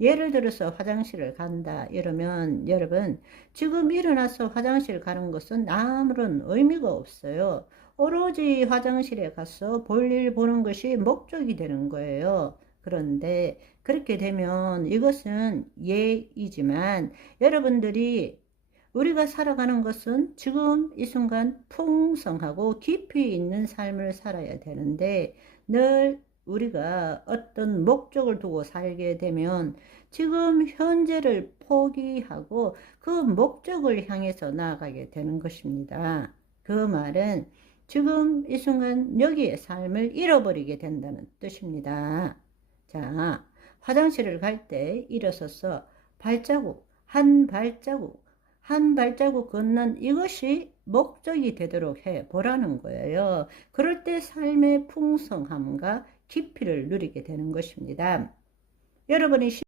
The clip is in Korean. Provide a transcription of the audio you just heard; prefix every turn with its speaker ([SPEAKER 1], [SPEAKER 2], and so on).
[SPEAKER 1] 예를 들어서 화장실을 간다 이러면 여러분 지금 일어나서 화장실 가는 것은 아무런 의미가 없어요. 오로지 화장실에 가서 볼일 보는 것이 목적이 되는 거예요. 그런데 그렇게 되면 이것은 예이지만 여러분들이 우리가 살아가는 것은 지금 이 순간 풍성하고 깊이 있는 삶을 살아야 되는데 늘 우리가 어떤 목적을 두고 살게 되면 지금 현재를 포기하고 그 목적을 향해서 나아가게 되는 것입니다. 그 말은 지금 이 순간 여기의 삶을 잃어버리게 된다는 뜻입니다. 자, 화장실을 갈 때 일어서서 발자국, 한 발자국, 한 발자국 걷는 이것이 목적이 되도록 해 보라는 거예요. 그럴 때 삶의 풍성함과 깊이를 누리게 되는 것입니다. 여러분이